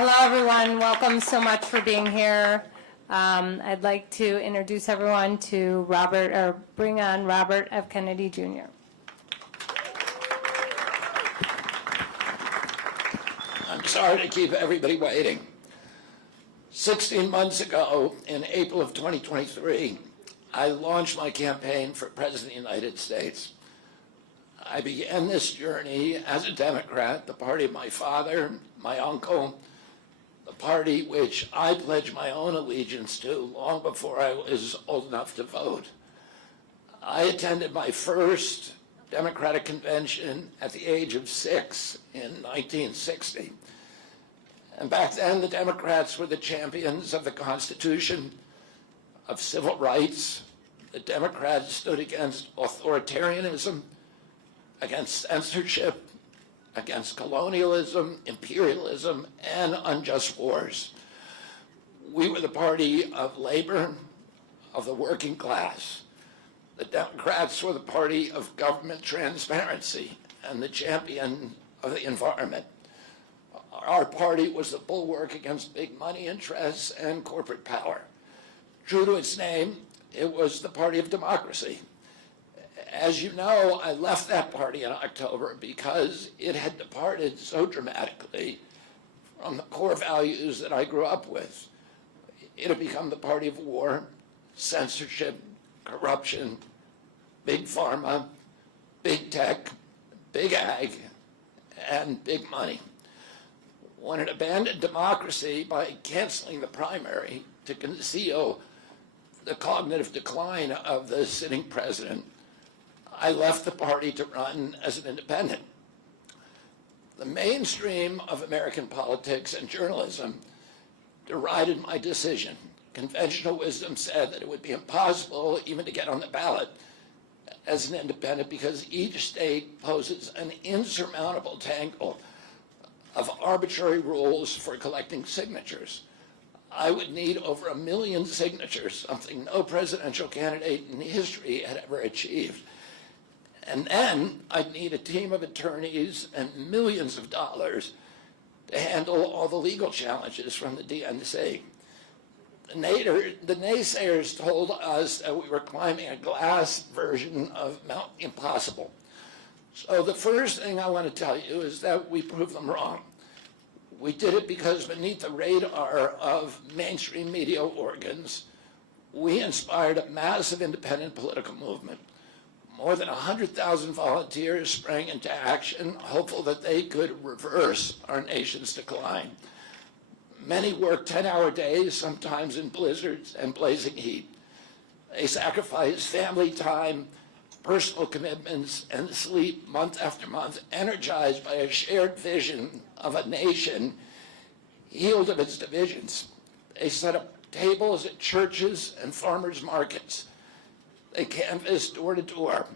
Hello, everyone. Welcome so much for being here. I'd like to introduce everyone to bring on Robert F. Kennedy Jr. I'm sorry to keep everybody waiting. 16 months ago, in April of 2023, I launched my campaign for President of the United States. I began this journey as a Democrat, the party of my father, my uncle, the party which I pledged my own allegiance to long before I was old enough to vote. I attended my first Democratic convention at the age of 6 in 1960. And back then, the Democrats were the champions of the Constitution, of civil rights. The Democrats stood against authoritarianism, against censorship, against colonialism, imperialism, and unjust wars. We were the party of labor, of the working class. The Democrats were the party of government transparency and the champion of the environment. Our party was the bulwark against big money interests and corporate power. True to its name, it was the party of democracy. As you know, I left that party in October because it had departed so dramatically from the core values that I grew up with. It had become the party of war, censorship, corruption, big pharma, big tech, big ag, and big money. When it abandoned democracy by canceling the primary to conceal the cognitive decline of the sitting president, I left the party to run as an independent. The mainstream of American politics and journalism derided my decision. Conventional wisdom said that it would be impossible even to get on the ballot as an independent because each state poses an insurmountable tangle of arbitrary rules for collecting signatures. I would need over 1 million signatures, something no presidential candidate in history had ever achieved. And then I'd need a team of attorneys and millions of dollars to handle all the legal challenges from the DNC. The naysayers told us that we were climbing a glass version of Mount Impossible. So the first thing I want to tell you is that we proved them wrong. We did it because beneath the radar of mainstream media organs, we inspired a massive independent political movement. More than 100,000 volunteers sprang into action, hopeful that they could reverse our nation's decline. Many worked 10-hour days, sometimes in blizzards and blazing heat. They sacrificed family time, personal commitments, and sleep month after month, energized by a shared vision of a nation healed of its divisions. They set up tables at churches and farmers' markets. They canvassed door to door.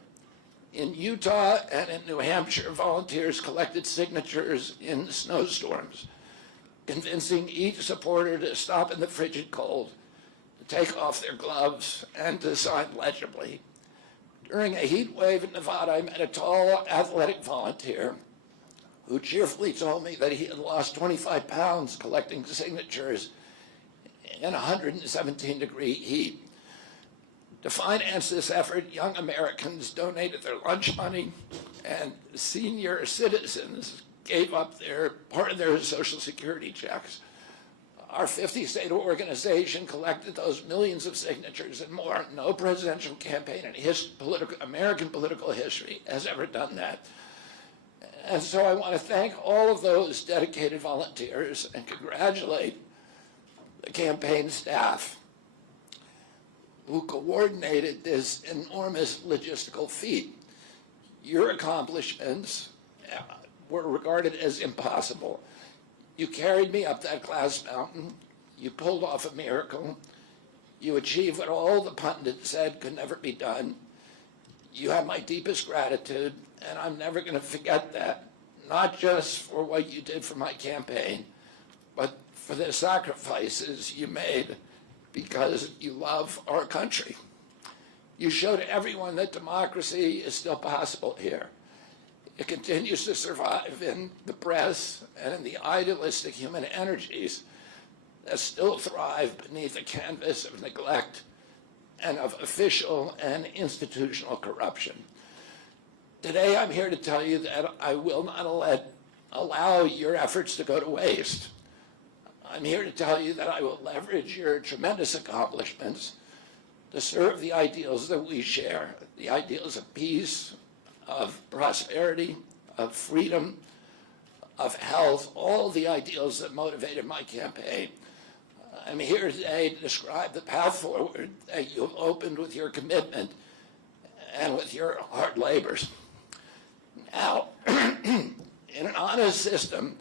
In Utah and in New Hampshire, volunteers collected signatures in snowstorms, convincing each supporter to stop in the frigid cold, to take off their gloves, and to sign legibly. During a heat wave in Nevada, I met a tall, athletic volunteer who cheerfully told me that he had lost 25 pounds collecting signatures in 117-degree heat. To finance this effort, young Americans donated their lunch money, and senior citizens gave up part of their Social Security checks. Our 50-state organization collected those millions of signatures and more. No presidential campaign in American political history has ever done that. And so I want to thank all of those dedicated volunteers and congratulate the campaign staff who coordinated this enormous logistical feat. Your accomplishments were regarded as impossible. You carried me up that glass mountain. You pulled off a miracle. You achieved what all the pundits said could never be done. You have my deepest gratitude, and I'm never going to forget that, not just for what you did for my campaign, but for the sacrifices you made because you love our country. You showed everyone that democracy is still possible here. It continues to survive in the press and in the idealistic human energies that still thrive beneath the canvas of neglect and of official and institutional corruption. Today, I'm here to tell you that I will not allow your efforts to go to waste. I'm here to tell you that I will leverage your tremendous accomplishments to serve the ideals that we share, the ideals of peace, of prosperity, of freedom, of health, all the ideals that motivated my campaign. I'm here today to describe the path forward that you've opened with your commitment and with your hard labors. Now, in an honest system,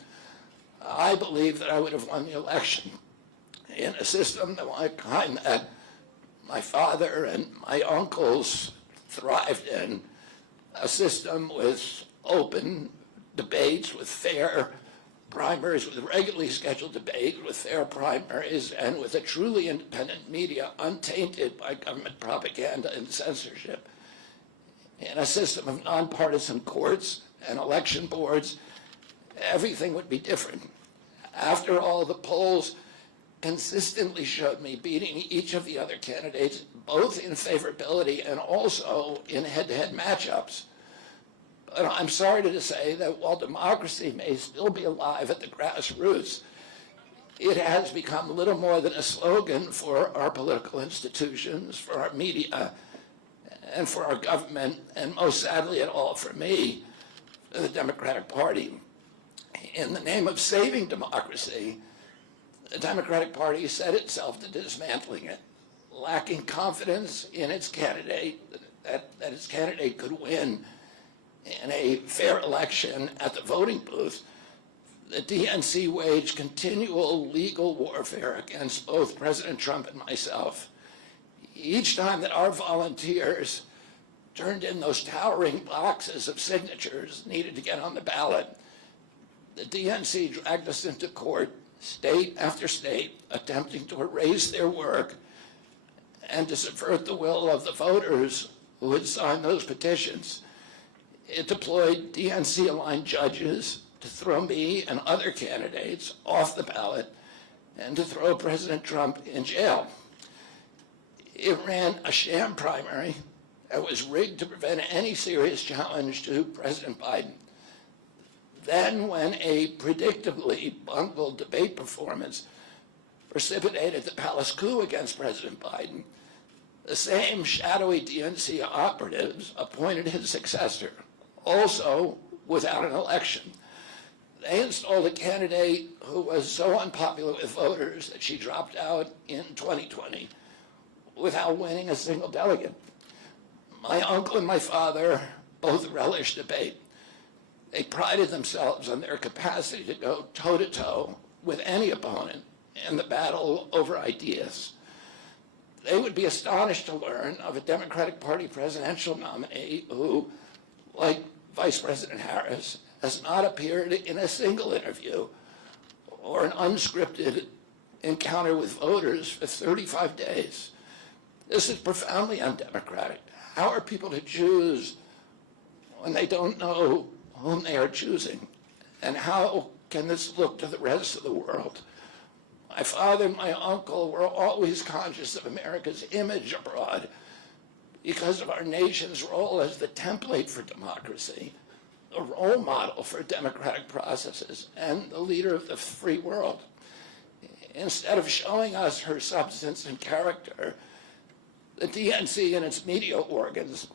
I believe that I would have won the election. In a system the kind that my father and my uncles thrived in, a system with open debates, with fair primaries, with regularly scheduled debate, with fair primaries, and with a truly independent media untainted by government propaganda and censorship. In a system of nonpartisan courts and election boards, everything would be different. After all, the polls consistently showed me beating each of the other candidates, both in favorability and also in head-to-head matchups. But I'm sorry to say that while democracy may still be alive at the grassroots, it has become little more than a slogan for our political institutions, for our media, and for our government, and most sadly at all for me, for the Democratic Party. In the name of saving democracy, the Democratic Party set itself to dismantling it, lacking confidence in its candidate, that its candidate could win in a fair election at the voting booth. The DNC waged continual legal warfare against both President Trump and myself. Each time that our volunteers turned in those towering boxes of signatures needed to get on the ballot, the DNC dragged us into court, state after state, attempting to erase their work and to subvert the will of the voters who had signed those petitions. It deployed DNC-aligned judges to throw me and other candidates off the ballot and to throw President Trump in jail. It ran a sham primary that was rigged to prevent any serious challenge to President Biden. Then, when a predictably bungled debate performance precipitated the palace coup against President Biden, the same shadowy DNC operatives appointed his successor, also without an election. They installed a candidate who was so unpopular with voters that she dropped out in 2020 without winning a single delegate. My uncle and my father both relished debate. They prided themselves on their capacity to go toe-to-toe with any opponent in the battle over ideas. They would be astonished to learn of a Democratic Party presidential nominee who, like Vice President Harris, has not appeared in a single interview or an unscripted encounter with voters for 35 days. This is profoundly undemocratic. How are people to choose when they don't know whom they are choosing? And how can this look to the rest of the world? My father and my uncle were always conscious of America's image abroad because of our nation's role as the template for democracy, the role model for democratic processes, and the leader of the free world. Instead of showing us her substance and character, the DNC and its media organs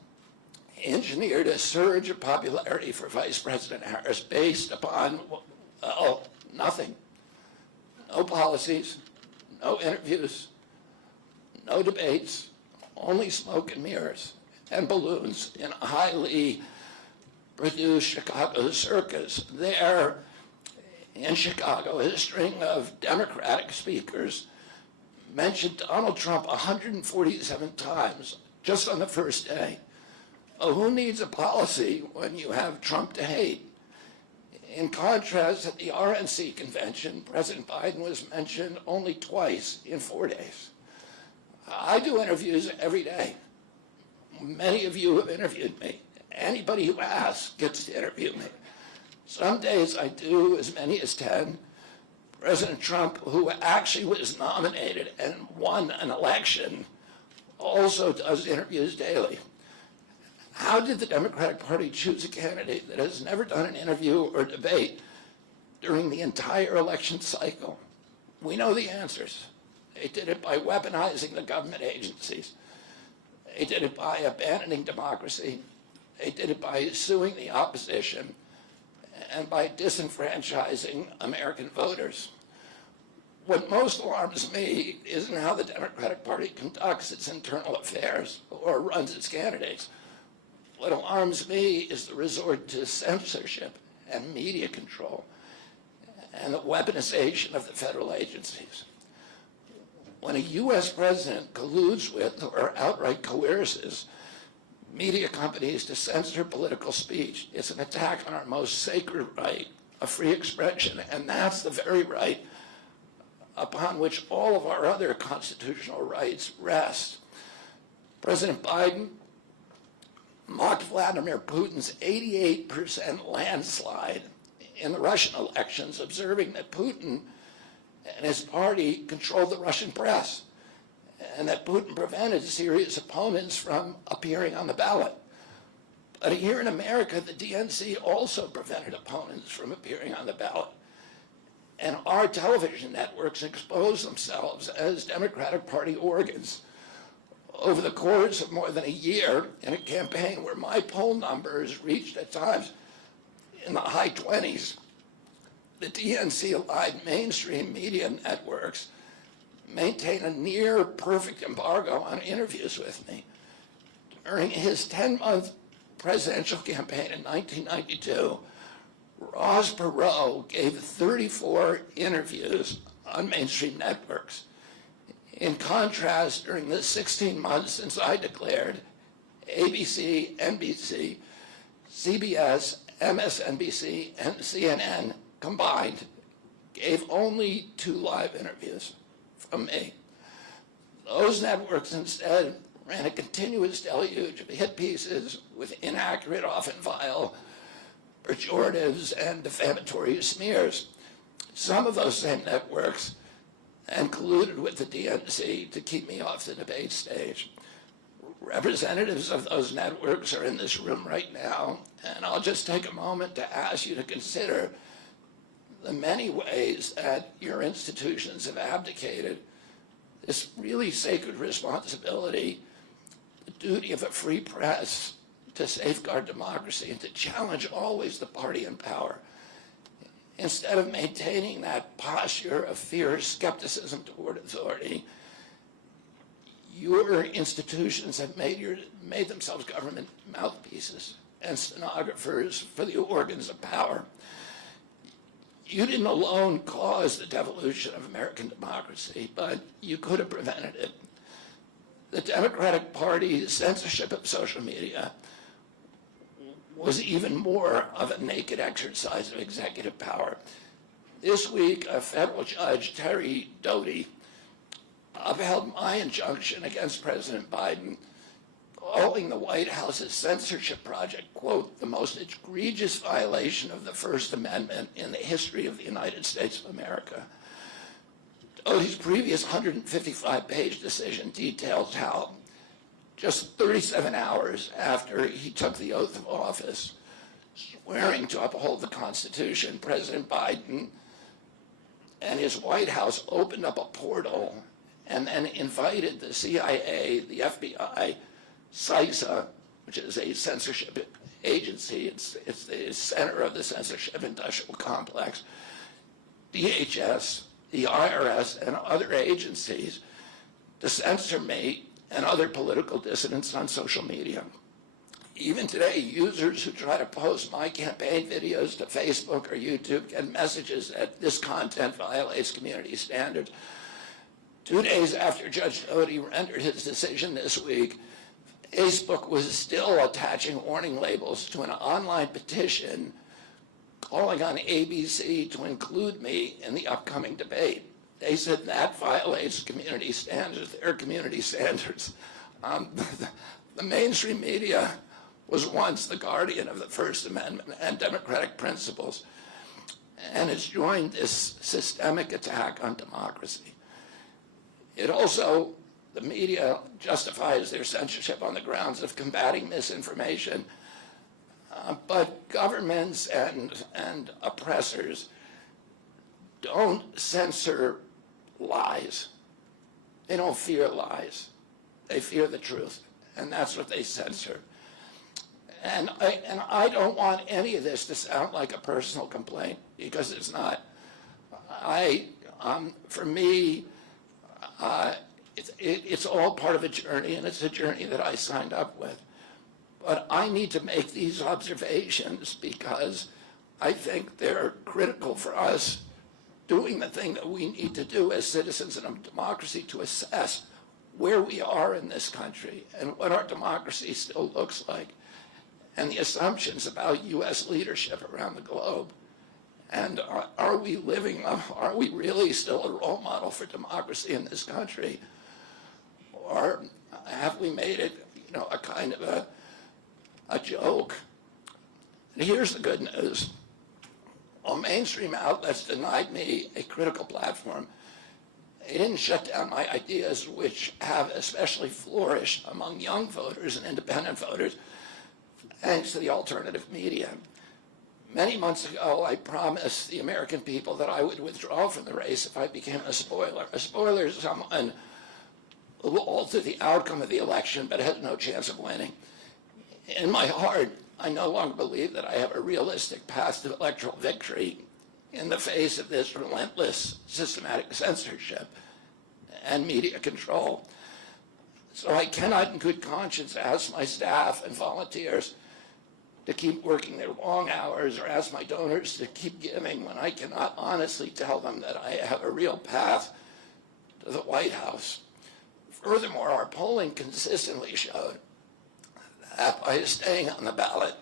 engineered a surge of popularity for Vice President Harris based upon, well, nothing. No policies, no interviews, no debates, only smoke and mirrors and balloons in a highly produced Chicago circus. There in Chicago, a string of Democratic speakers mentioned Donald Trump 147 times just on the first day. Oh, who needs a policy when you have Trump to hate? In contrast, at the RNC convention, President Biden was mentioned only twice in 4 days. I do interviews every day. Many of you have interviewed me, Anybody who asks gets to interview me. Some days I do as many as 10. President Trump, who actually was nominated and won an election, also does interviews daily. How did the Democratic Party choose a candidate that has never done an interview or debate during the entire election cycle? We know the answers. They did it by weaponizing the government agencies. They did it by abandoning democracy. They did it by suing the opposition and by disenfranchising American voters. What most alarms me isn't how the Democratic Party conducts its internal affairs or runs its candidates. What alarms me is the resort to censorship and media control and the weaponization of the federal agencies. When a U.S. president colludes with or outright coerces media companies to censor political speech, it's an attack on our most sacred right of free expression, and that's the very right upon which all of our other constitutional rights rest. President Biden mocked Vladimir Putin's 88% landslide in the Russian elections, observing that Putin and his party controlled the Russian press, and that Putin prevented serious opponents from appearing on the ballot. But here in America, the DNC also prevented opponents from appearing on the ballot. And our television networks expose themselves as Democratic Party organs. Over the course of more than a year, in a campaign where my poll numbers reached at times in the high 20s, the DNC-allied mainstream media networks maintain a near perfect embargo on interviews with me. During his 10-month presidential campaign in 1992, Ross Perot gave 34 interviews on mainstream networks. In contrast, during the 16 months since I declared, ABC, NBC, CBS, MSNBC, and CNN combined gave only 2 live interviews from me. Those networks instead ran a continuous deluge of hit pieces with inaccurate, often vile, pejoratives and defamatory smears. Some of those same networks and colluded with the DNC to keep me off the debate stage. Representatives of those networks are in this room right now, and I'll just take a moment to ask you to consider the many ways that your institutions have abdicated this really sacred responsibility, the duty of a free press to safeguard democracy and to challenge always the party in power. Instead of maintaining that posture of fierce skepticism toward authority, your institutions have made themselves government mouthpieces and stenographers for the organs of power. You didn't alone cause the devolution of American democracy, but you could have prevented it. The Democratic Party's censorship of social media was even more of a naked exercise of executive power. This week, a federal judge, Terry Doty, upheld my injunction against President Biden, calling the White House's censorship project, quote, the most egregious violation of the First Amendment in the history of the United States of America. Doty's previous 155-page decision details how just 37 hours after he took the oath of office, swearing to uphold the Constitution, President Biden and his White House opened up a portal and then invited the CIA, the FBI, CISA, which is a censorship agency, it's the center of the censorship industrial complex, DHS, the IRS, and other agencies to censor me and other political dissidents on social media. Even today, users who try to post my campaign videos to Facebook or YouTube get messages that this content violates community standards. 2 days after Judge Doty rendered his decision this week, Facebook was still attaching warning labels to an online petition calling on ABC to include me in the upcoming debate. They said that violates community standards, their community standards. The mainstream media was once the guardian of the First Amendment and democratic principles, and has joined this systemic attack on democracy. It also, the media justifies their censorship on the grounds of combating misinformation, but governments and oppressors don't censor lies. They don't fear lies. They fear the truth, and that's what they censor. And I don't want any of this to sound like a personal complaint, because it's not. For me, it's all part of a journey, and it's a journey that I signed up with. But I need to make these observations because I think they're critical for us doing the thing that we need to do as citizens in a democracy to assess where we are in this country and what our democracy still looks like, and the assumptions about U.S. leadership around the globe. And are we really still a role model for democracy in this country? Or have we made it, a kind of a joke? And here's the good news. While mainstream outlets denied me a critical platform, they didn't shut down my ideas, which have especially flourished among young voters and independent voters, thanks to the alternative media. Many months ago, I promised the American people that I would withdraw from the race if I became a spoiler. A spoiler is someone who will alter the outcome of the election but has no chance of winning. In my heart, I no longer believe that I have a realistic path to electoral victory in the face of this relentless systematic censorship and media control. So I cannot in good conscience ask my staff and volunteers to keep working their long hours or ask my donors to keep giving when I cannot honestly tell them that I have a real path to the White House. Furthermore, our polling consistently showed that by staying on the ballot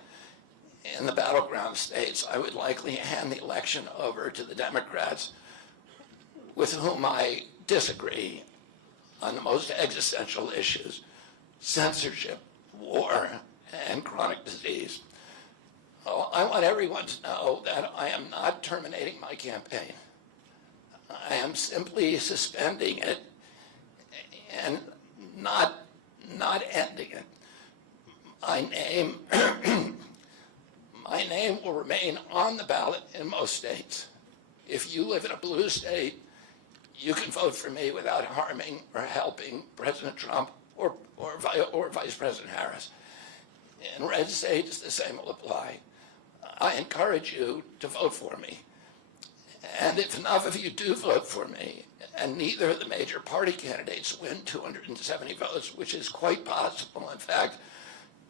in the battleground states, I would likely hand the election over to the Democrats, with whom I disagree on the most existential issues: censorship, war, and chronic disease. Oh, I want everyone to know that I am not terminating my campaign. I am simply suspending it and not ending it. My name will remain on the ballot in most states. If you live in a blue state, you can vote for me without harming or helping President Trump or Vice President Harris. In red states, the same will apply. I encourage you to vote for me. And if enough of you do vote for me, and neither of the major party candidates win 270 votes, which is quite possible. In fact,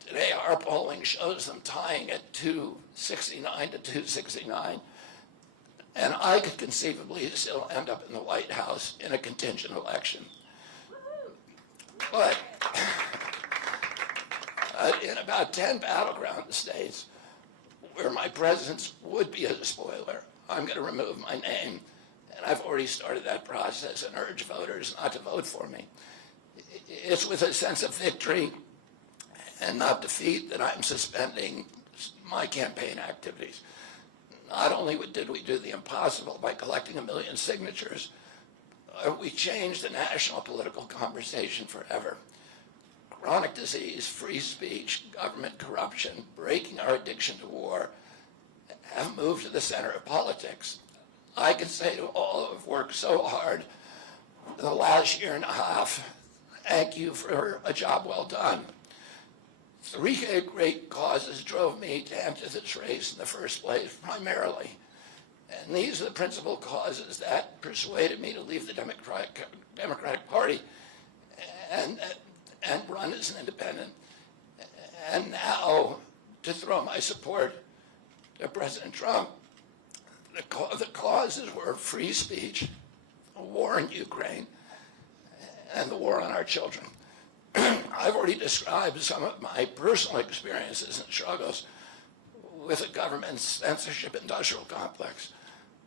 today our polling shows them tying at 269 to 269. And I could conceivably still end up in the White House in a contingent election. But in about 10 battleground states where my presence would be a spoiler, I'm going to remove my name. And I've already started that process and urge voters not to vote for me. It's with a sense of victory and not defeat that I'm suspending my campaign activities. Not only did we do the impossible by collecting 1 million signatures, we changed the national political conversation forever. Chronic disease, free speech, government corruption, breaking our addiction to war have moved to the center of politics. I can say to all who have worked so hard in the last year and a half, thank you for a job well done. 3 great causes drove me to enter this race in the first place, primarily. And these are the principal causes that persuaded me to leave the Democratic Party and run as an independent. And now to throw my support to President Trump. The causes were free speech, a war in Ukraine, and the war on our children. I've already described some of my personal experiences and struggles with the government's censorship industrial complex.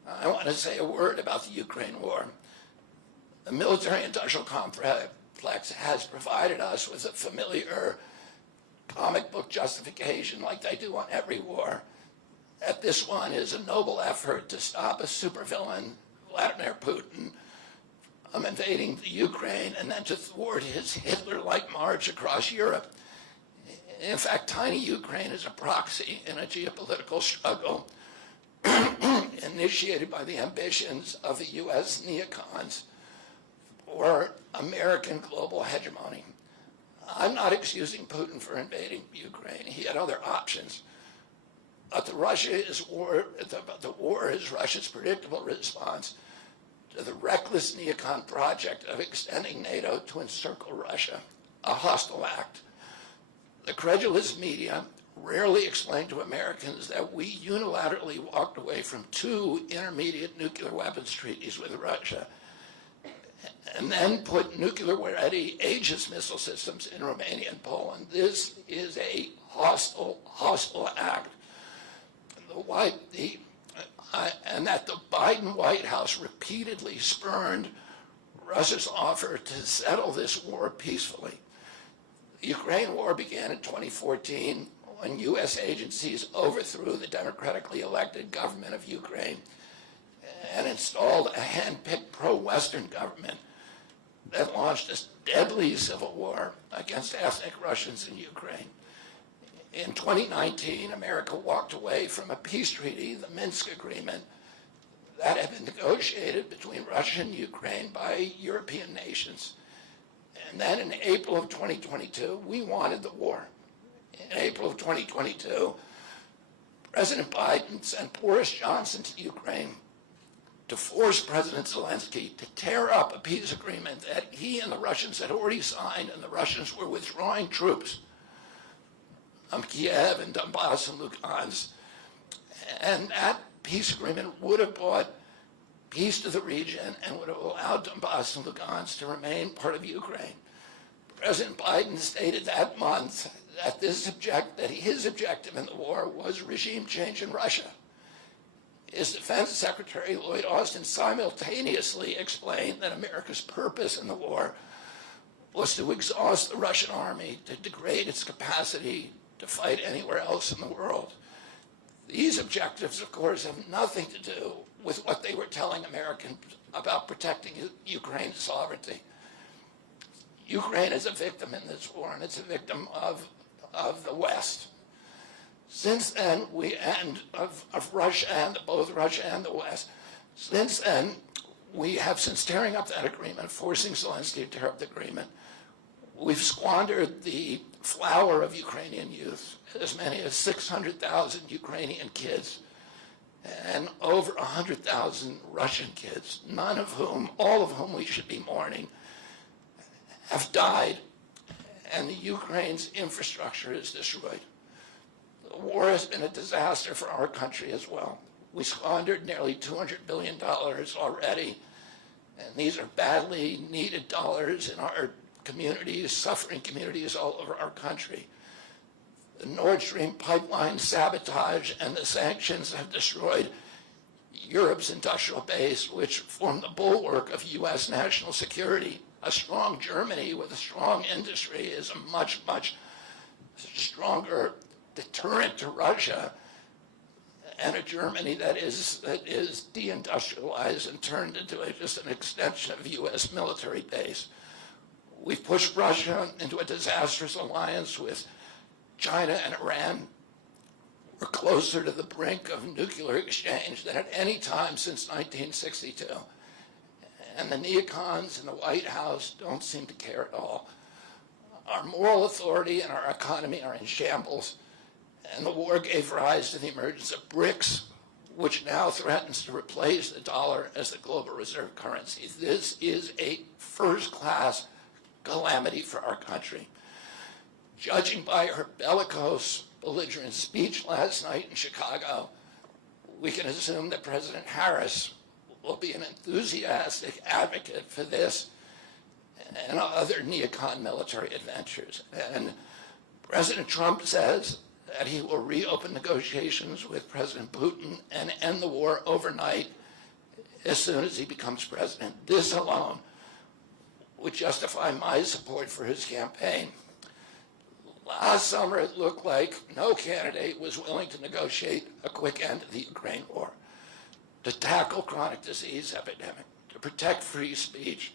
I want to say a word about the Ukraine war. The military industrial complex has provided us with a familiar comic book justification like they do on every war, that this one is a noble effort to stop a supervillain, Vladimir Putin, from invading the Ukraine and then to thwart his Hitler-like march across Europe. In fact, tiny Ukraine is a proxy in a geopolitical struggle initiated by the ambitions of the U.S. neocons for American global hegemony. I'm not excusing Putin for invading Ukraine. He had other options. But the war is Russia's predictable response to the reckless neocon project of extending NATO to encircle Russia, a hostile act. The credulous media rarely explain to Americans that we unilaterally walked away from 2 intermediate nuclear weapons treaties with Russia and then put nuclear-ready Aegis missile systems in Romania and Poland. This is a hostile act. And that the Biden White House repeatedly spurned Russia's offer to settle this war peacefully. The Ukraine war began in 2014 when U.S. agencies overthrew the democratically elected government of Ukraine and installed a hand-picked pro-Western government that launched a deadly civil war against ethnic Russians in Ukraine. In 2019, America walked away from a peace treaty, the Minsk Agreement, that had been negotiated between Russia and Ukraine by European nations. And then in April of 2022, we wanted the war. In April of 2022, President Biden sent Boris Johnson to Ukraine to force President Zelensky to tear up a peace agreement that he and the Russians had already signed, and the Russians were withdrawing troops from Kiev and Donbass and Lugansk. And that peace agreement would have brought peace to the region and would have allowed Donbass and Lugansk to remain part of Ukraine. President Biden stated that month that his objective in the war was regime change in Russia. His Defense Secretary, Lloyd Austin, simultaneously explained that America's purpose in the war was to exhaust the Russian army, to degrade its capacity to fight anywhere else in the world. These objectives, of course, have nothing to do with what they were telling Americans about protecting Ukraine's sovereignty. Ukraine is a victim in this war, and it's a victim of the West. Since then, of Russia and both Russia and the West. Since then, we have, since tearing up that agreement, forcing Zelensky to tear up the agreement, we've squandered the flower of Ukrainian youth, as many as 600,000 Ukrainian kids, and over 100,000 Russian kids, all of whom we should be mourning, have died, and the Ukraine's infrastructure is destroyed. The war has been a disaster for our country as well. We squandered nearly $200 billion already, and these are badly needed dollars in our communities, suffering communities all over our country. The Nord Stream pipeline sabotage and the sanctions have destroyed Europe's industrial base, which formed the bulwark of U.S. national security. A strong Germany with a strong industry is a much, much stronger deterrent to Russia, and a Germany that is deindustrialized and turned into just an extension of U.S. military base. We've pushed Russia into a disastrous alliance with China and Iran. We're closer to the brink of nuclear exchange than at any time since 1962. And the neocons in the White House don't seem to care at all. Our moral authority and our economy are in shambles, and the war gave rise to the emergence of BRICS, which now threatens to replace the dollar as the global reserve currency. This is a first-class calamity for our country. Judging by her bellicose, belligerent speech last night in Chicago, we can assume that President Harris will be an enthusiastic advocate for this and other neocon military adventures. And President Trump says that he will reopen negotiations with President Putin and end the war overnight as soon as he becomes president. This alone would justify my support for his campaign. Last summer, it looked like no candidate was willing to negotiate a quick end to the Ukraine war, to tackle chronic disease epidemic, to protect free speech,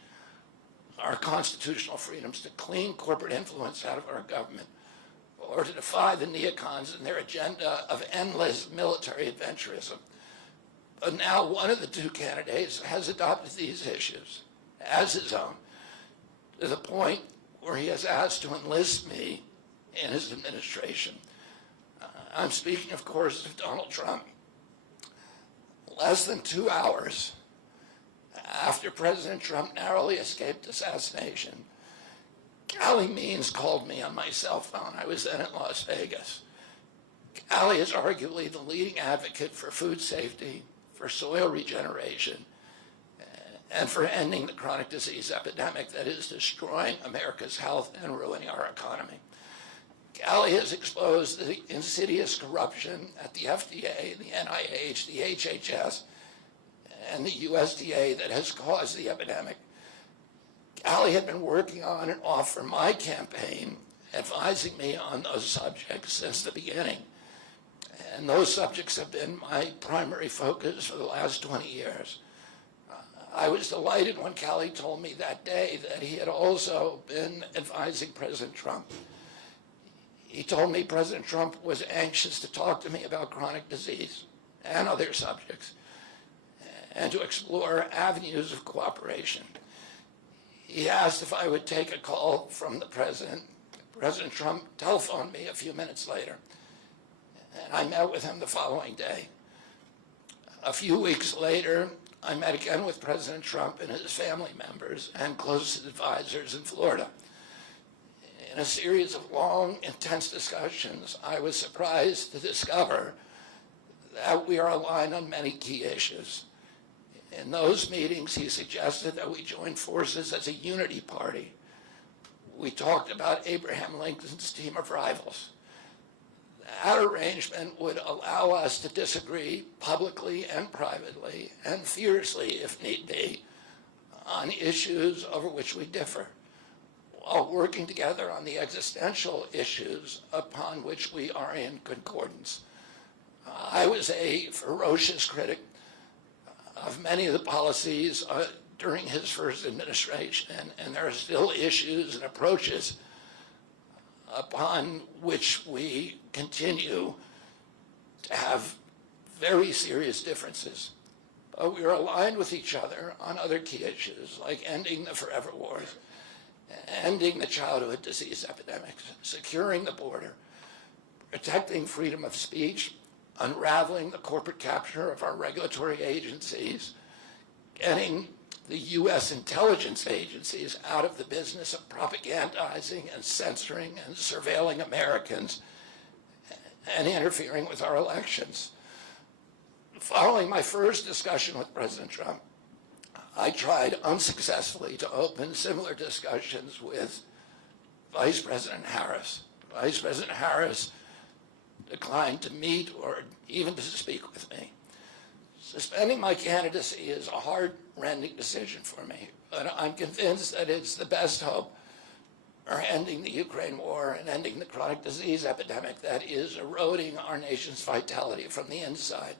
our constitutional freedoms, to clean corporate influence out of our government, or to defy the neocons and their agenda of endless military adventurism. But now one of the two candidates has adopted these issues as his own, to the point where he has asked to enlist me in his administration. I'm speaking, of course, of Donald Trump. Less than 2 hours after President Trump narrowly escaped assassination, Callie Means called me on my cell phone. I was then in Las Vegas. Callie is arguably the leading advocate for food safety, for soil regeneration, and for ending the chronic disease epidemic that is destroying America's health and ruining our economy. Callie has exposed the insidious corruption at the FDA, the NIH, the HHS, and the USDA that has caused the epidemic. Callie had been working on and off for my campaign, advising me on those subjects since the beginning. And those subjects have been my primary focus for the last 20 years. I was delighted when Callie told me that day that he had also been advising President Trump. He told me President Trump was anxious to talk to me about chronic disease and other subjects, and to explore avenues of cooperation. He asked if I would take a call from the president. President Trump telephoned me a few minutes later, and I met with him the following day. A few weeks later, I met again with President Trump and his family members and closest advisors in Florida. In a series of long, intense discussions, I was surprised to discover that we are aligned on many key issues. In those meetings, he suggested that we join forces as a unity party. We talked about Abraham Lincoln's team of rivals. That arrangement would allow us to disagree publicly and privately, and fiercely, if need be, on issues over which we differ, while working together on the existential issues upon which we are in concordance. I was a ferocious critic of many of the policies during his first administration, and there are still issues and approaches upon which we continue to have very serious differences. But we are aligned with each other on other key issues, like ending the forever wars, ending the childhood disease epidemics, securing the border, protecting freedom of speech, unraveling the corporate capture of our regulatory agencies, getting the U.S. intelligence agencies out of the business of propagandizing and censoring and surveilling Americans and interfering with our elections. Following my first discussion with President Trump, I tried unsuccessfully to open similar discussions with Vice President Harris. Vice President Harris declined to meet or even to speak with me. Suspending my candidacy is a heart-rending decision for me, but I'm convinced that it's the best hope for ending the Ukraine war and ending the chronic disease epidemic that is eroding our nation's vitality from the inside,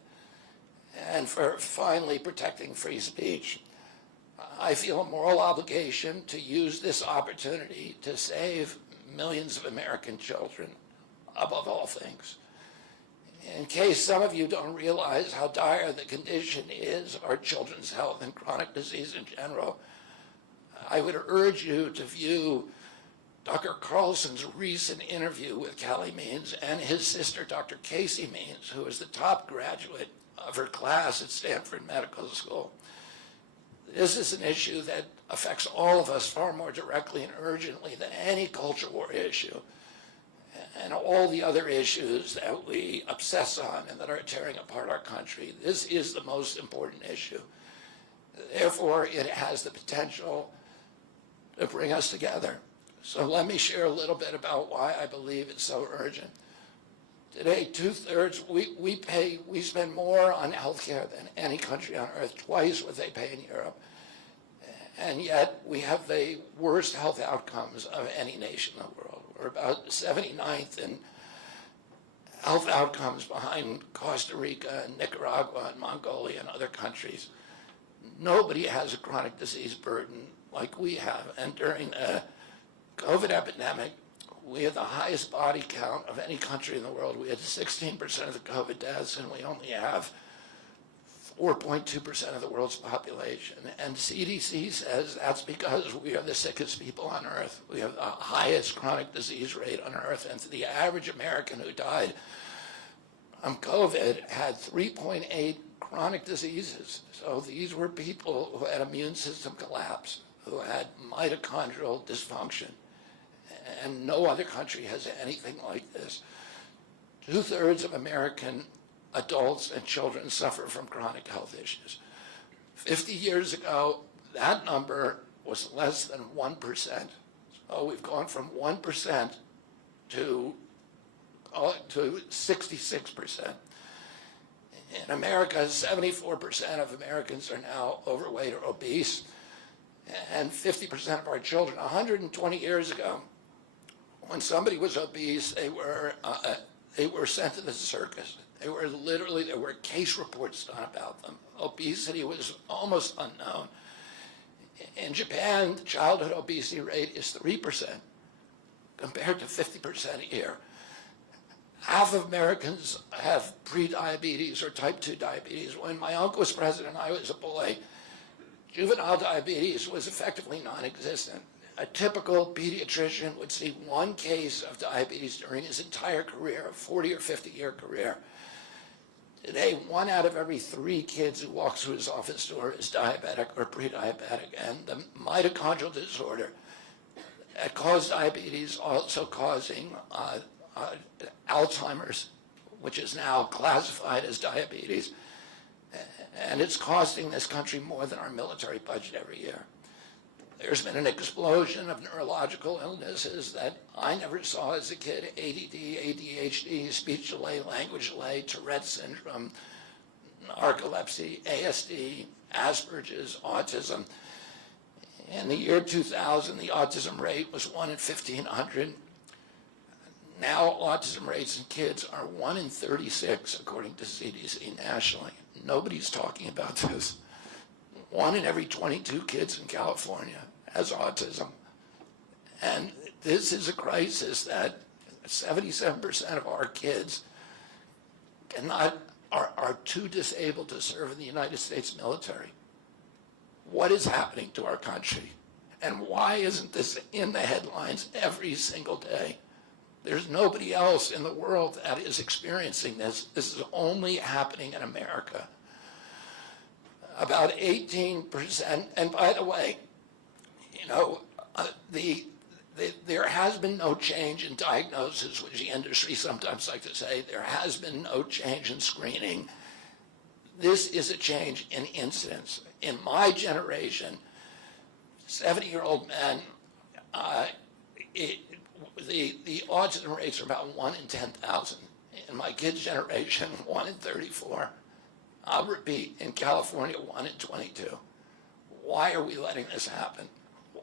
and for finally protecting free speech. I feel a moral obligation to use this opportunity to save millions of American children above all things. In case some of you don't realize how dire the condition is of our children's health and chronic disease in general, I would urge you to view Dr. Carlson's recent interview with Callie Means and his sister, Dr. Casey Means, who is the top graduate of her class at Stanford Medical School. This is an issue that affects all of us far more directly and urgently than any culture war issue, and all the other issues that we obsess on and that are tearing apart our country. This is the most important issue. Therefore, it has the potential to bring us together. So let me share a little bit about why I believe it's so urgent. Today, 2/3, we spend more on healthcare than any country on earth, twice what they pay in Europe. And yet we have the worst health outcomes of any nation in the world. We're about 79th in health outcomes behind Costa Rica and Nicaragua and Mongolia and other countries. Nobody has a chronic disease burden like we have. And during the COVID epidemic, we had the highest body count of any country in the world. We had 16% of the COVID deaths, and we only have 4.2% of the world's population. And CDC says that's because we are the sickest people on earth. We have the highest chronic disease rate on earth. And the average American who died from COVID had 3.8 chronic diseases. So these were people who had immune system collapse, who had mitochondrial dysfunction. And no other country has anything like this. 2/3 of American adults and children suffer from chronic health issues. 50 years ago, that number was less than 1%. So we've gone from 1% to 66%. In America, 74% of Americans are now overweight or obese, and 50% of our children. 120 years ago, when somebody was obese, they were sent to the circus. There were case reports done about them. Obesity was almost unknown. In Japan, the childhood obesity rate is 3% compared to 50% here. Half of Americans have pre-diabetes or type 2 diabetes. When my uncle was president, I was a boy. Juvenile diabetes was effectively non-existent. A typical pediatrician would see one case of diabetes during his entire career, a 40 or 50-year career. Today, 1 out of every 3 kids who walks through his office door is diabetic or pre-diabetic. And the mitochondrial disorder that caused diabetes also causing Alzheimer's, which is now classified as diabetes. And it's costing this country more than our military budget every year. There's been an explosion of neurological illnesses that I never saw as a kid: ADD, ADHD, speech delay, language delay, Tourette's syndrome, narcolepsy, ASD, Asperger's, autism. In the year 2000, the autism rate was 1 in 1,500. Now autism rates in kids are 1 in 36, according to CDC nationally. Nobody's talking about this. 1 in every 22 kids in California has autism. And this is a crisis that 77% of our kids are too disabled to serve in the United States military. What is happening to our country? And why isn't this in the headlines every single day? There's nobody else in the world that is experiencing this. This is only happening in America. About 18%, and by the way, there has been no change in diagnosis, which the industry sometimes like to say. There has been no change in screening. This is a change in incidence. In my generation, 70-year-old men, the autism rates are about 1 in 10,000. In my kids' generation, 1 in 34. I'll repeat, in California, 1 in 22. Why are we letting this happen?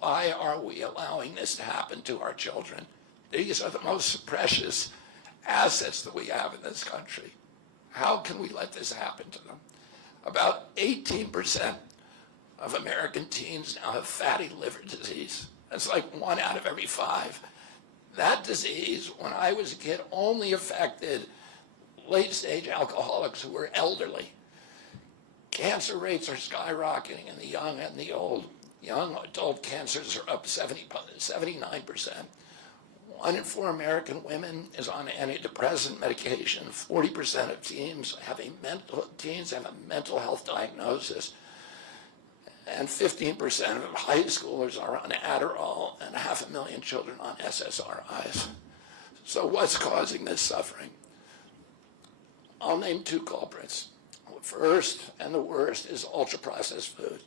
Why are we allowing this to happen to our children? These are the most precious assets that we have in this country. How can we let this happen to them? About 18% of American teens now have fatty liver disease. That's like 1 out of every 5. That disease, when I was a kid, only affected late-stage alcoholics who were elderly. Cancer rates are skyrocketing in the young and the old. Young adult cancers are up 79%. 1 in 4 American women is on antidepressant medication. 40% of teens have a mental health diagnosis. And 15% of high schoolers are on Adderall, and 500,000 children on SSRIs. So what's causing this suffering? I'll name 2 culprits. First, and the worst, is ultra-processed food.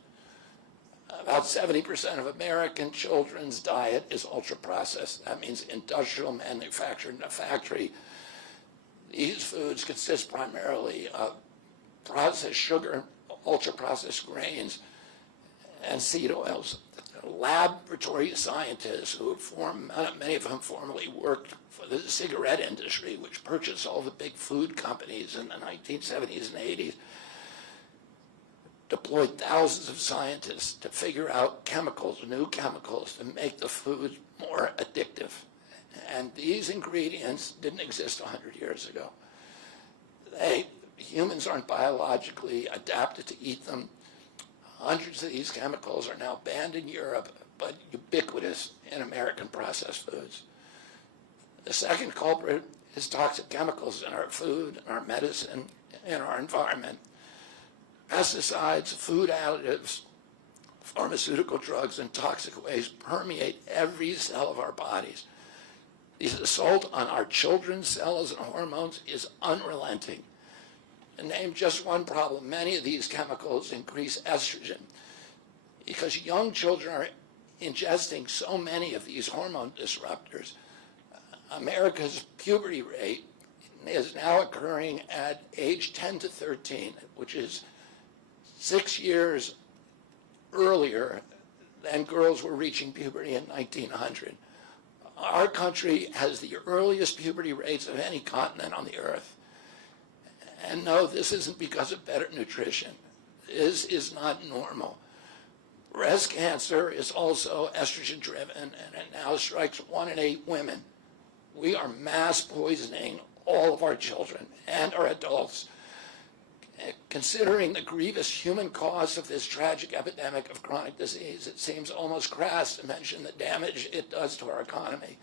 About 70% of American children's diet is ultra-processed. That means industrial manufactured in a factory. These foods consist primarily of processed sugar, ultra-processed grains, and seed oils. laboratory scientists who many of whom formerly worked for the cigarette industry, which purchased all the big food companies in the 1970s and 80s, deployed thousands of scientists to figure out new chemicals to make the food more addictive. And these ingredients didn't exist 100 years ago. Humans aren't biologically adapted to eat them. Hundreds of these chemicals are now banned in Europe, but ubiquitous in American processed foods. The second culprit is toxic chemicals in our food, in our medicine, in our environment. Pesticides, food additives, pharmaceutical drugs, and toxic waste permeate every cell of our bodies. The assault on our children's cells and hormones is unrelenting. To name just one problem, many of these chemicals increase estrogen because young children are ingesting so many of these hormone disruptors. America's puberty rate is now occurring at age 10 to 13, which is 6 years earlier than girls were reaching puberty in 1900. Our country has the earliest puberty rates of any continent on the earth. And no, this isn't because of better nutrition. This is not normal. Breast cancer is also estrogen driven, and it now strikes 1 in 8 women. We are mass poisoning all of our children and our adults. Considering the grievous human cost of this tragic epidemic of chronic disease, it seems almost crass to mention the damage it does to our economy.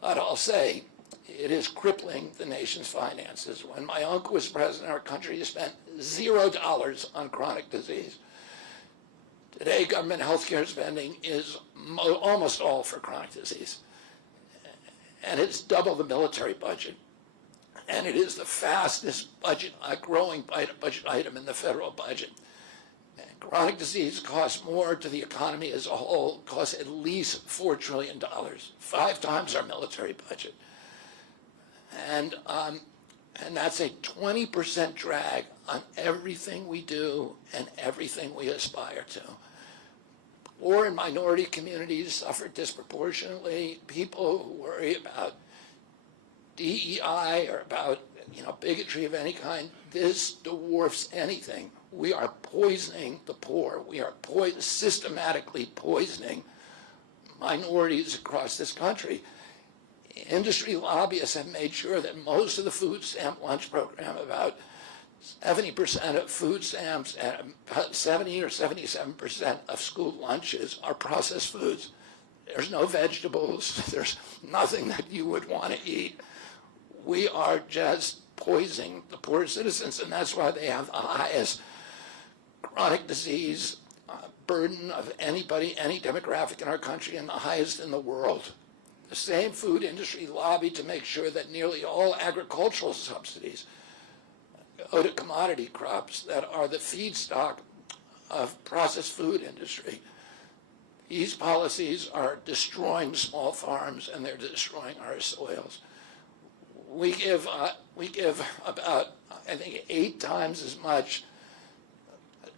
But I'll say, it is crippling the nation's finances. When my uncle was president, our country spent $0 on chronic disease. Today, government health care spending is almost all for chronic disease. And it's double the military budget. And it is the fastest growing budget item in the federal budget. And chronic disease costs more to the economy as a whole, costs at least $4 trillion, 5 times our military budget. And that's a 20% drag on everything we do and everything we aspire to. Poor and minority communities suffer disproportionately. People who worry about DEI or about bigotry of any kind, this dwarfs anything. We are poisoning the poor. We are systematically poisoning minorities across this country. Industry lobbyists have made sure that most of the food stamp lunch program, about 70% of food stamps and about 70 or 77% of school lunches are processed foods. There's no vegetables. There's nothing that you would want to eat. We are just poisoning the poor citizens, and that's why they have the highest chronic disease burden of anybody, any demographic in our country, and the highest in the world. The same food industry lobbied to make sure that nearly all agricultural subsidies go to commodity crops that are the feedstock of processed food industry. These policies are destroying small farms, and they're destroying our soils. We give about, I think, 8 times as much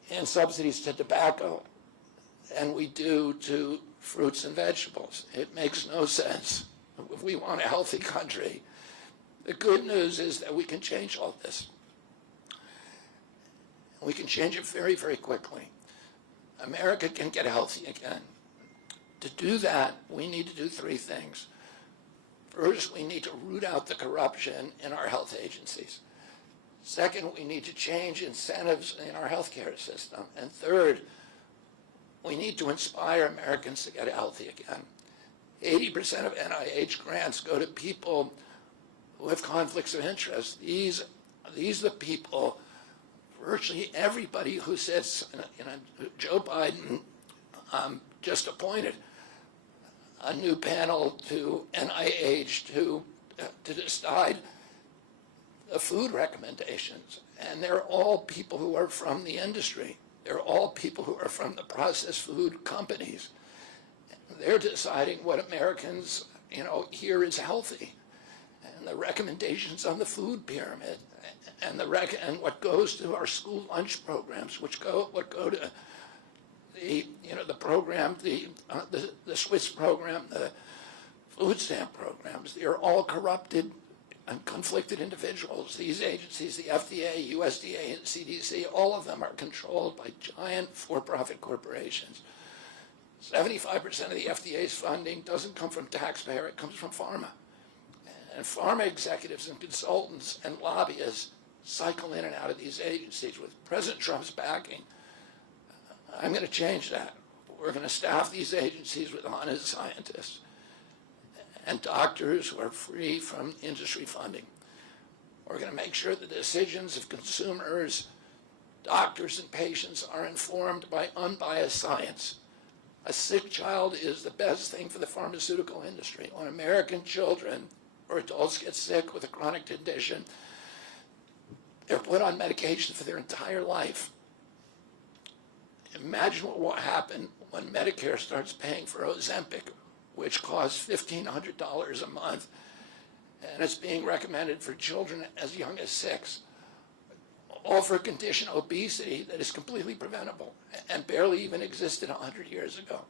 in subsidies to tobacco than we do to fruits and vegetables. It makes no sense if we want a healthy country. The good news is that we can change all this. We can change it very, very quickly. America can get healthy again. To do that, we need to do 3 things. First, we need to root out the corruption in our health agencies. Second, we need to change incentives in our healthcare system. And third, we need to inspire Americans to get healthy again. 80% of NIH grants go to people who have conflicts of interest. These are the people, virtually everybody who sits, Joe Biden just appointed a new panel to NIH to decide the food recommendations. And they're all people who are from the industry. They're all people who are from the processed food companies. They're deciding what Americans, hear is healthy. And the recommendations on the food pyramid and what goes to our school lunch programs, what go to the program, the Swiss program, the food stamp programs, they're all corrupted and conflicted individuals. These agencies, the FDA, USDA, and CDC, all of them are controlled by giant for-profit corporations. 75% of the FDA's funding doesn't come from taxpayer, it comes from pharma. And pharma executives and consultants and lobbyists cycle in and out of these agencies. With President Trump's backing, I'm going to change that. We're going to staff these agencies with honest scientists and doctors who are free from industry funding. We're going to make sure the decisions of consumers, doctors, and patients are informed by unbiased science. A sick child is the best thing for the pharmaceutical industry. When American children or adults get sick with a chronic condition, they're put on medication for their entire life. Imagine what will happen when Medicare starts paying for Ozempic, which costs $1,500 a month, and it's being recommended for children as young as 6, all for a condition, obesity, that is completely preventable and barely even existed 100 years ago.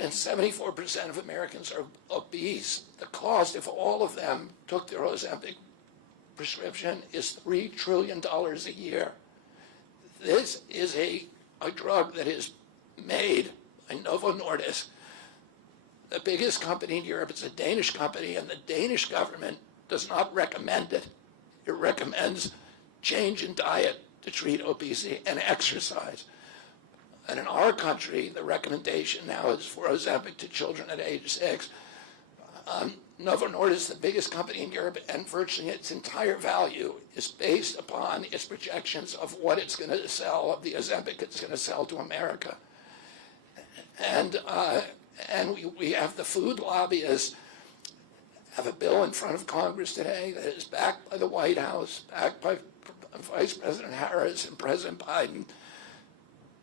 And 74% of Americans are obese. The cost, if all of them took their Ozempic prescription, is $3 trillion a year. This is a drug that is made by Novo Nordisk, the biggest company in Europe. It's a Danish company, and the Danish government does not recommend it. It recommends change in diet to treat obesity and exercise. And in our country, the recommendation now is for Ozempic to children at age 6. Novo Nordisk, the biggest company in Europe, and virtually its entire value is based upon its projections of what it's going to sell, of the Ozempic it's going to sell to America. And we have the food lobbyists have a bill in front of Congress today that is backed by the White House, backed by Vice President Harris and President Biden,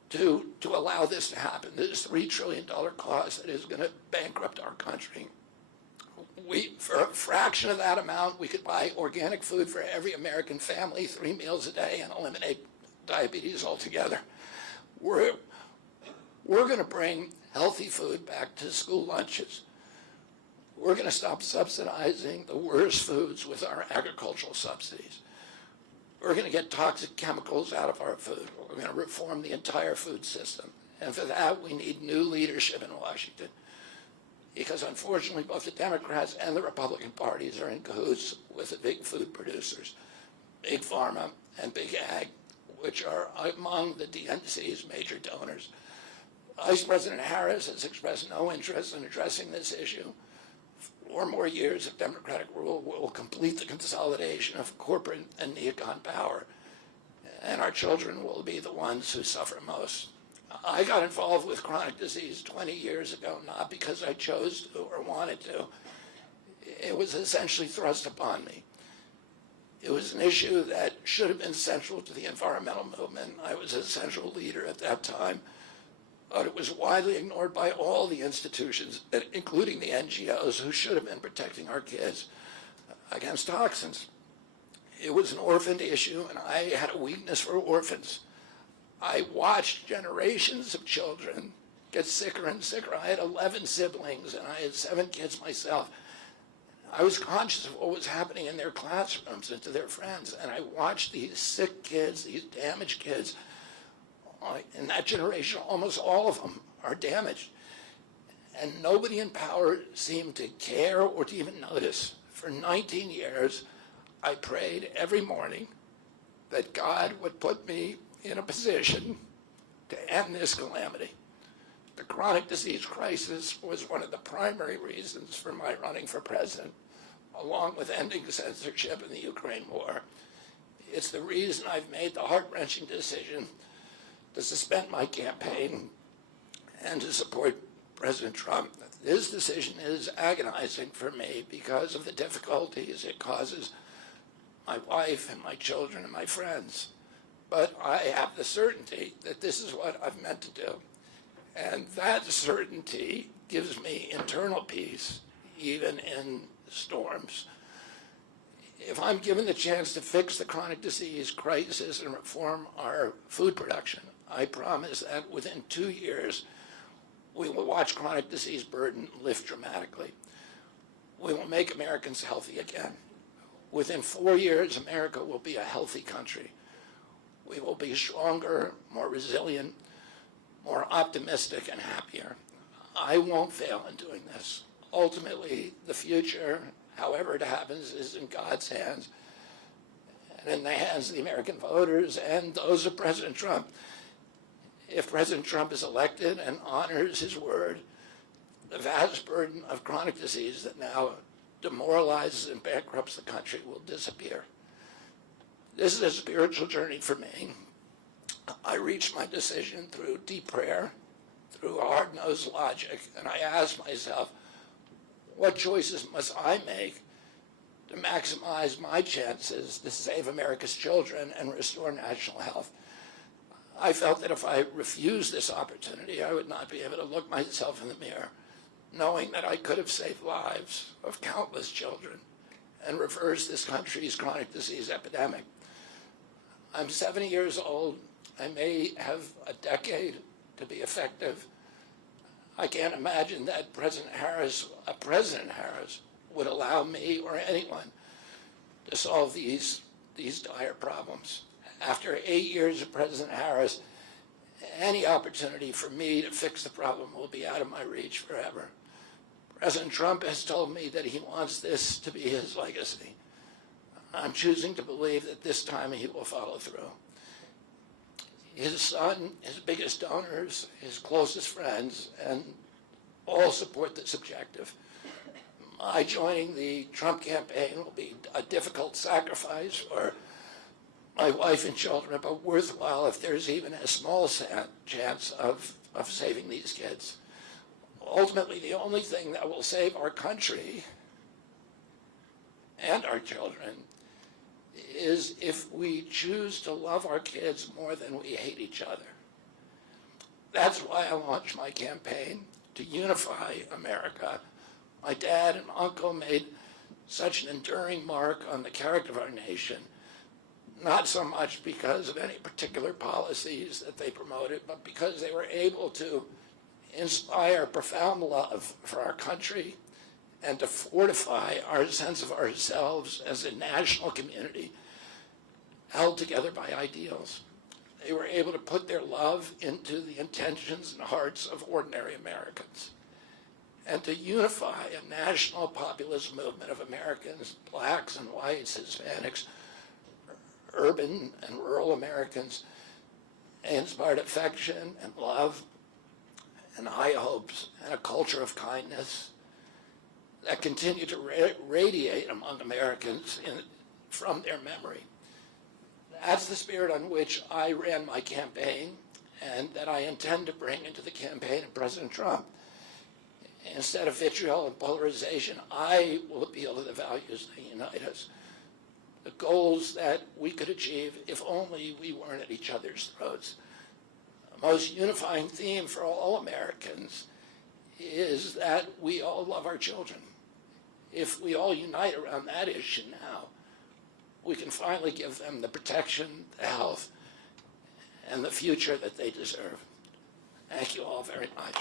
to allow this to happen. This $3 trillion cost that is going to bankrupt our country. For a fraction of that amount, we could buy organic food for every American family, 3 meals a day, and eliminate diabetes altogether. We're going to bring healthy food back to school lunches. We're going to stop subsidizing the worst foods with our agricultural subsidies. We're going to get toxic chemicals out of our food. We're going to reform the entire food system. And for that, we need new leadership in Washington. Because unfortunately, both the Democrats and the Republican parties are in cahoots with the big food producers, Big Pharma and Big Ag, which are among the DNC's major donors. Vice President Harris has expressed no interest in addressing this issue. 4 more years of Democratic rule will complete the consolidation of corporate and neocon power, and our children will be the ones who suffer most. I got involved with chronic disease 20 years ago, not because I chose to or wanted to. It was essentially thrust upon me. It was an issue that should have been central to the environmental movement. I was a central leader at that time, but it was widely ignored by all the institutions, including the NGOs, who should have been protecting our kids against toxins. It was an orphaned issue, and I had a weakness for orphans. I watched generations of children get sicker and sicker. I had 11 siblings, and I had 7 kids myself. I was conscious of what was happening in their classrooms and to their friends, and I watched these sick kids, these damaged kids. In that generation, almost all of them are damaged. And nobody in power seemed to care or to even notice. For 19 years, I prayed every morning that God would put me in a position to end this calamity. The chronic disease crisis was one of the primary reasons for my running for president, along with ending censorship in the Ukraine war. It's the reason I've made the heart-wrenching decision to suspend my campaign and to support President Trump. This decision is agonizing for me because of the difficulties it causes my wife and my children and my friends. But I have the certainty that this is what I've meant to do. And that certainty gives me internal peace, even in storms. If I'm given the chance to fix the chronic disease crisis and reform our food production, I promise that within 2 years, we will watch chronic disease burden lift dramatically. We will make Americans healthy again. Within 4 years, America will be a healthy country. We will be stronger, more resilient, more optimistic, and happier. I won't fail in doing this. Ultimately, the future, however it happens, is in God's hands and in the hands of the American voters and those of President Trump. If President Trump is elected and honors his word, the vast burden of chronic disease that now demoralizes and bankrupts the country will disappear. This is a spiritual journey for me. I reached my decision through deep prayer, through hard-nosed logic, and I asked myself, what choices must I make to maximize my chances to save America's children and restore national health? I felt that if I refused this opportunity, I would not be able to look myself in the mirror, knowing that I could have saved lives of countless children and reversed this country's chronic disease epidemic. I'm 70 years old. I may have a decade to be effective. I can't imagine that President Harris would allow me or anyone to solve these dire problems. After 8 years of President Harris, any opportunity for me to fix the problem will be out of my reach forever. President Trump has told me that he wants this to be his legacy. I'm choosing to believe that this time he will follow through. His son, his biggest donors, his closest friends, and all support this objective. My joining the Trump campaign will be a difficult sacrifice for my wife and children, but worthwhile if there's even a small chance of saving these kids. Ultimately, the only thing that will save our country and our children is if we choose to love our kids more than we hate each other. That's why I launched my campaign to unify America. My dad and uncle made such an enduring mark on the character of our nation, not so much because of any particular policies that they promoted, but because they were able to inspire profound love for our country and to fortify our sense of ourselves as a national community held together by ideals. They were able to put their love into the intentions and hearts of ordinary Americans and to unify a national populist movement of Americans, blacks and whites, Hispanics, urban and rural Americans. They inspired affection and love and high hopes and a culture of kindness that continue to radiate among Americans from their memory. That's the spirit on which I ran my campaign and that I intend to bring into the campaign of President Trump. Instead of vitriol and polarization, I will appeal to the values that unite us, the goals that we could achieve if only we weren't at each other's throats. The most unifying theme for all Americans is that we all love our children. If we all unite around that issue now, we can finally give them the protection, the health, and the future that they deserve. Thank you all very much.